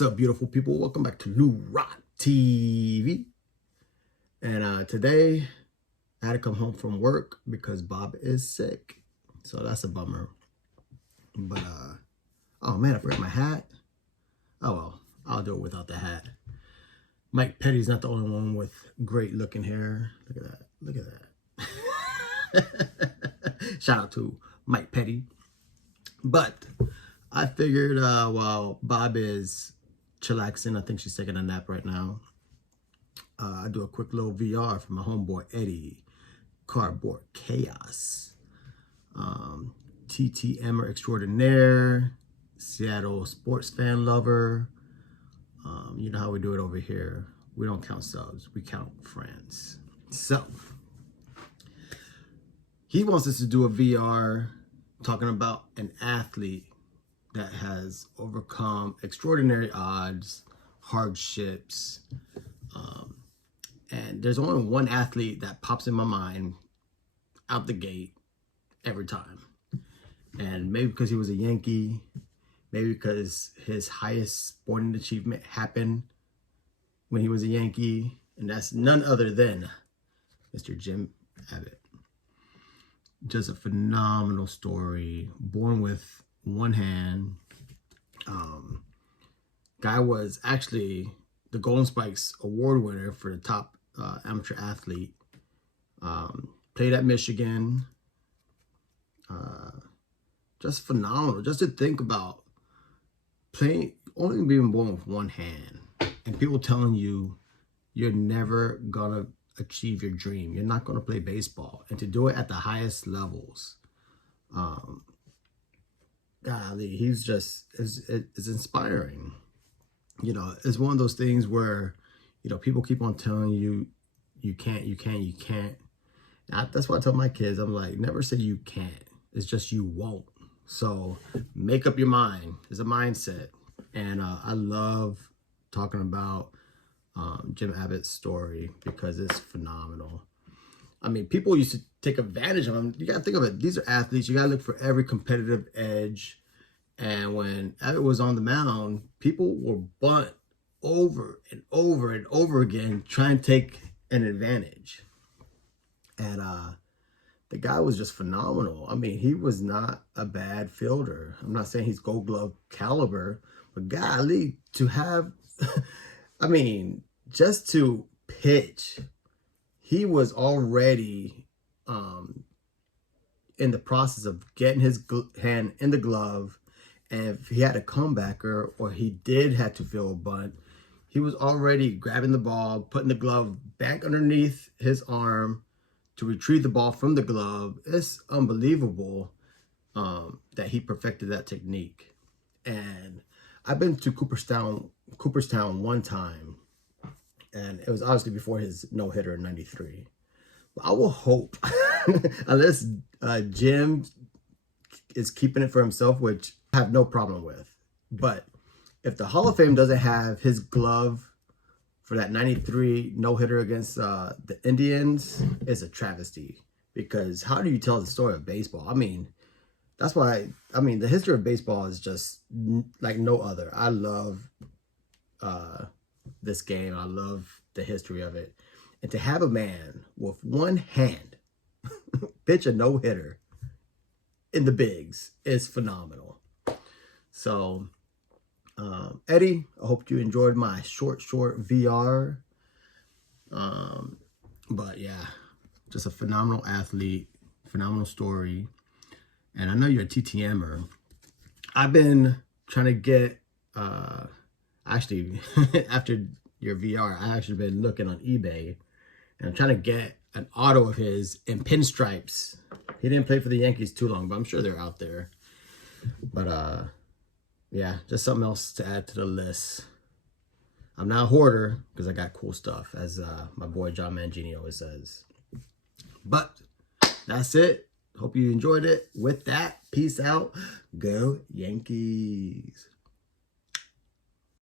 What's up, beautiful people? Welcome back to Lou Rock TV. And today I had to come home from work because Bob is sick. So that's a bummer. But oh man, I forgot my hat. Oh well, I'll do it without the hat. Mike Petty's not the only one with great looking hair. Look at that. Look at that. Shout out to Mike Petty. But I figured while Bob is chillaxing, I think she's taking a nap right now, I do a quick little VR for my homeboy Eddie, Cardboard Chaos, TTMer extraordinaire, Seattle sports fan lover. You know how we do it over here. We don't count subs, we count friends. So, he wants us to do a VR talking about an athlete that has overcome extraordinary odds, hardships. And there's only one athlete that pops in my mind out the gate every time. And maybe because he was a Yankee, maybe because his highest sporting achievement happened when he was a Yankee, and that's none other than Mr. Jim Abbott. Just a phenomenal story, born with one hand. Guy was actually the Golden Spikes award winner for the top amateur athlete. Played at Michigan. Just phenomenal. Just to think about playing, only being born with one hand, and people telling you you're never gonna achieve your dream. You're not gonna play baseball, and to do it at the highest levels. Golly, he's just, it's inspiring. You know, it's one of those things where, you know, people keep on telling you, you can't. That's why I tell my kids, I'm like, never say you can't. It's just you won't. So make up your mind. It's a mindset. And I love talking about Jim Abbott's story because it's phenomenal. I mean, people used to take advantage of them. You got to think of it. These are athletes. You got to look for every competitive edge. And when Abbott was on the mound, people were bunt over and over and over again, trying to take an advantage. And the guy was just phenomenal. I mean, he was not a bad fielder. I'm not saying he's Gold Glove caliber, but golly, to have, I mean, just to pitch, he was already in the process of getting his hand in the glove. And if he had a comebacker or he did have to field a bunt, he was already grabbing the ball, putting the glove back underneath his arm to retrieve the ball from the glove. It's unbelievable that he perfected that technique. And I've been to Cooperstown one time, and it was obviously before his no-hitter in '93. But I will hope, unless Jim is keeping it for himself, which I have no problem with. But if the Hall of Fame doesn't have his glove for that '93 no-hitter against the Indians, it's a travesty. Because how do you tell the story of baseball? I mean, that's why, I mean, the history of baseball is just like no other. I love this game. I love the history of it. And to have a man with one hand pitch a no-hitter in the bigs is phenomenal. So, Eddie, I hope you enjoyed my short VR. But yeah, just a phenomenal athlete, phenomenal story. And I know you're a TTMer. I've been trying to get, actually, after your VR, I actually been looking on eBay, and I'm trying to get an auto of his in pinstripes. He didn't play for the Yankees too long, but I'm sure they're out there. But yeah, just something else to add to the list. I'm not a hoarder because I got cool stuff, as my boy John Mangini always says. But that's it. Hope you enjoyed it. With that, peace out. Go Yankees.